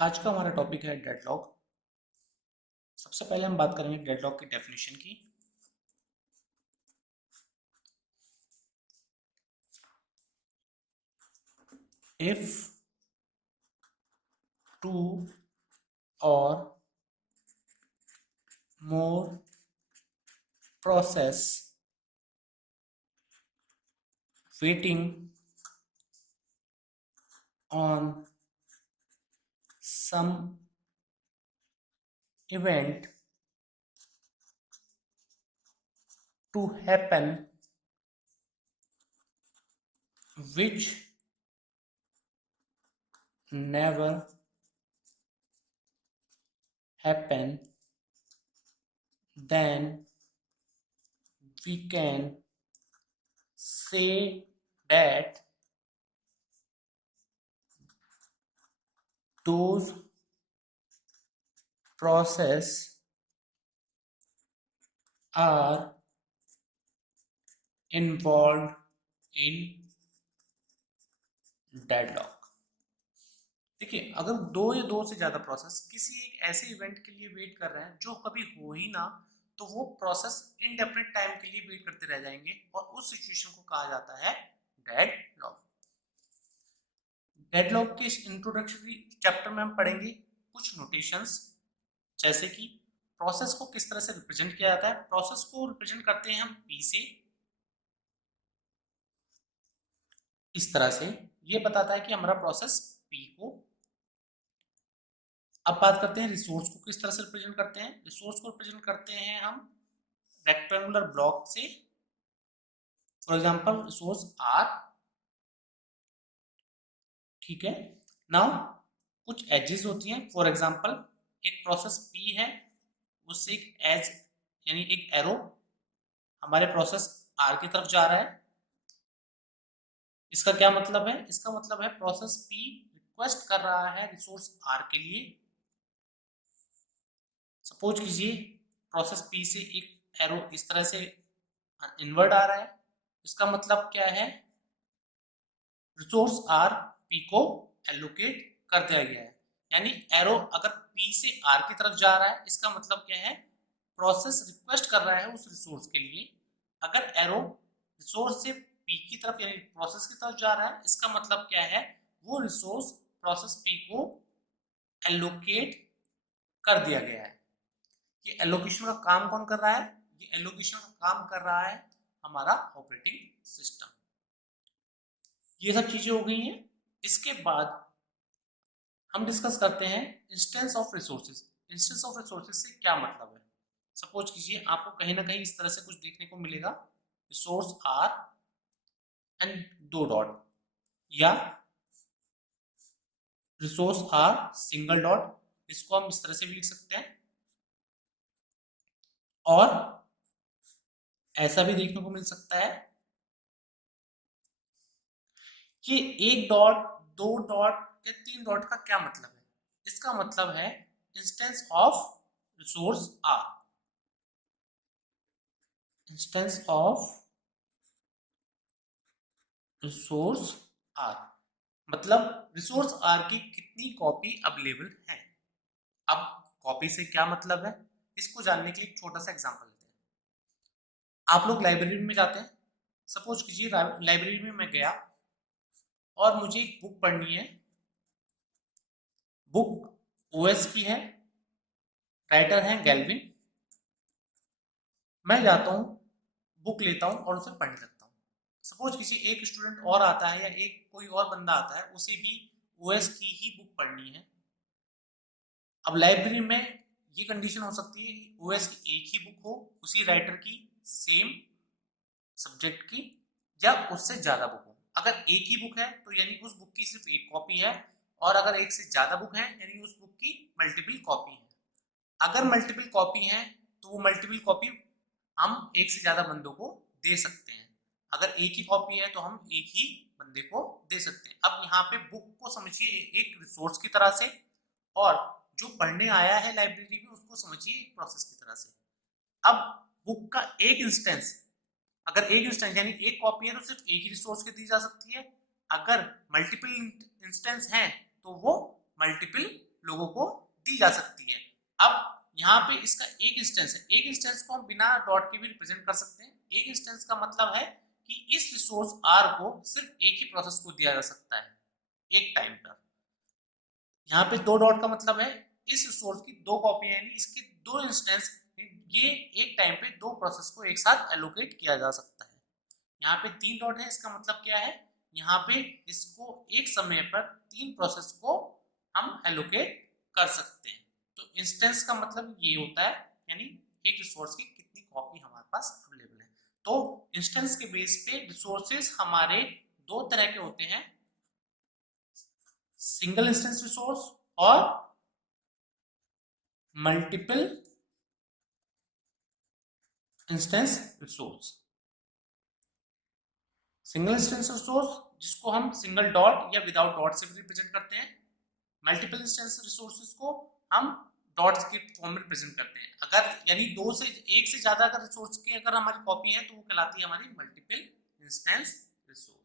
आज का हमारा टॉपिक है डेडलॉक। सबसे पहले हम बात करेंगे डेडलॉक की डेफिनेशन की। इफ टू और more process waiting on some event to happen which never happen, then we can say that those process are involved in deadlock. देखिए, अगर दो या दो से ज्यादा प्रोसेस किसी एक ऐसे इवेंट के लिए वेट कर रहे हैं जो कभी हो ही ना, तो वो प्रोसेस इनडेफिनिट टाइम के लिए वेट करते रह जाएंगे और उस सिचुएशन को कहा जाता है डेडलॉक। डेडलॉक के इस इंट्रोडक्टरी चैप्टर में हम पढ़ेंगे कुछ नोटेशंस, जैसे कि प्रोसेस को किस तरह से रिप्रेजेंट किया जाता है। प्रोसेस को रिप्रेजेंट करते हैं हम पी से, इस तरह से। ये बताता है कि हमारा प्रोसेस पी को। अब बात करते हैं रिसोर्स को किस तरह से रिप्रेजेंट करते हैं। रिसोर्स को रिप्रेजेंट करते हैं हम रेक्टेंगुलर ब्लॉक से। फॉर एग्जांपल रिसोर्स आर, ठीक है। नाउ कुछ एजेस होती हैं। फॉर एग्जांपल एक प्रोसेस पी है, उससे एक एज यानी एक एरो हमारे प्रोसेस आर की तरफ जा रहा है। इसका क्या मतलब है? इसका मतलब है प्रोसेस पी रिक्वेस्ट कर रहा है रिसोर्स आर के लिए। सपोज कीजिए प्रोसेस पी से एक एरो इस तरह से इनवर्ड आ रहा है। इसका मतलब क्या है? रिसोर्स आर पी को एलोकेट कर दिया गया है। यानी एरो अगर पी से आर की तरफ जा रहा है, इसका मतलब क्या है? प्रोसेस रिक्वेस्ट कर रहा है उस रिसोर्स के लिए। अगर एरो रिसोर्स से पी की तरफ यानी प्रोसेस की तरफ जा रहा है, इसका मतलब क्या है? वो रिसोर्स प्रोसेस पी को एलोकेट कर दिया गया है। ये एलोकेशन का काम कौन कर रहा है? ये एलोकेशन का काम कर रहा है हमारा ऑपरेटिंग सिस्टम। ये सब चीजें हो गई हैं। इसके बाद हम डिस्कस करते हैं instance of resources. Instance of resources से क्या मतलब है? सपोज कीजिए आपको कहीं ना कहीं इस तरह से कुछ देखने को मिलेगा, रिसोर्स आर एंड दो डॉट, या रिसोर्स आर सिंगल डॉट। इसको हम इस तरह से भी लिख सकते हैं, और ऐसा भी देखने को मिल सकता है कि एक डॉट, दो डॉट या तीन डॉट का क्या मतलब है। इसका मतलब है instance of resource R. Instance of resource R मतलब रिसोर्स आर की कितनी कॉपी अवेलेबल है। अब कॉपी से क्या मतलब है, इसको जानने के लिए एक छोटा सा एग्जांपल लेते हैं। आप लोग लाइब्रेरी में जाते हैं। सपोज कीजिए लाइब्रेरी में मैं गया और मुझे एक बुक पढ़नी है। बुक ओएस की है, राइटर है गैल्विन। मैं जाता हूँ, बुक लेता हूँ और उसे पढ़ने लगता हूँ। सपोज किसी एक स्टूडेंट और आता है या एक कोई और बंदा आता है, उसे भी ओएस की ही बुक पढ़नी है। अब लाइब्रेरी में ये कंडीशन हो सकती है कि ओएस की एक ही बुक हो, उसी राइटर की, सेम सब्जेक्ट की, या उससे ज्यादा बुक हो। अगर एक ही बुक है तो यानी उस बुक की सिर्फ एक कॉपी है, और अगर एक से ज्यादा बुक है यानी उस बुक की मल्टीपल कॉपी है। अगर मल्टीपल कॉपी है तो वो मल्टीपल कॉपी हम एक से ज्यादा बंदों को दे सकते हैं। अगर एक ही कॉपी है तो हम एक ही बंदे को दे सकते हैं। अब यहाँ पे बुक को समझिए एक रिसोर्स की तरह से, और जो पढ़ने आया है लाइब्रेरी में उसको समझिए एक प्रोसेस की तरह से। अब बुक का एक इंस्टेंस, अगर एक इंस्टेंस यानी एक कॉपी है तो सिर्फ एक ही रिसोर्स की दी जा सकती है। अगर मल्टीपल इंस्टेंस है तो वो मल्टीपल लोगों को दी जा सकती है। अब यहाँ पे इसका एक इंस्टेंस है, एक इंस्टेंस को हम बिना डॉट के भी रिप्रेजेंट कर सकते हैं। एक इंस्टेंस का मतलब है कि इस रिसोर्स आर को सिर्फ एक ही प्रोसेस को दिया जा सकता है एक टाइम पर। यहाँ पे दो डॉट का मतलब है इस रिसोर्स की दो कॉपी है, यानी इसके दो इंस्टेंस, ये एक टाइम पे दो प्रोसेस को एक साथ एलोकेट किया जा सकता है। यहाँ पे तीन डॉट है, इसका मतलब क्या है, यहाँ पे इसको एक समय पर तीन प्रोसेस को हम एलोकेट कर सकते हैं। तो इंस्टेंस का मतलब ये होता है, यानी एक रिसोर्स की कितनी कॉपी हमारे पास अवेलेबल है। तो इंस्टेंस के बेस पे रिसोर्सेज हमारे दो तरह के होते हैं, सिंगल इंस्टेंस रिसोर्स और multiple instance resource. Single instance resource जिसको हम सिंगल डॉट या विदाउट डॉट से भी रिप्रेजेंट करते हैं, मल्टीपल इंस्टेंस रिसोर्सेज को हम डॉट्स के फॉर्म में रिप्रेजेंट करते हैं। अगर यानी दो से एक से ज्यादा अगर रिसोर्स की अगर हमारी कॉपी है तो वो कहलाती है हमारी मल्टीपल इंस्टेंस रिसोर्स।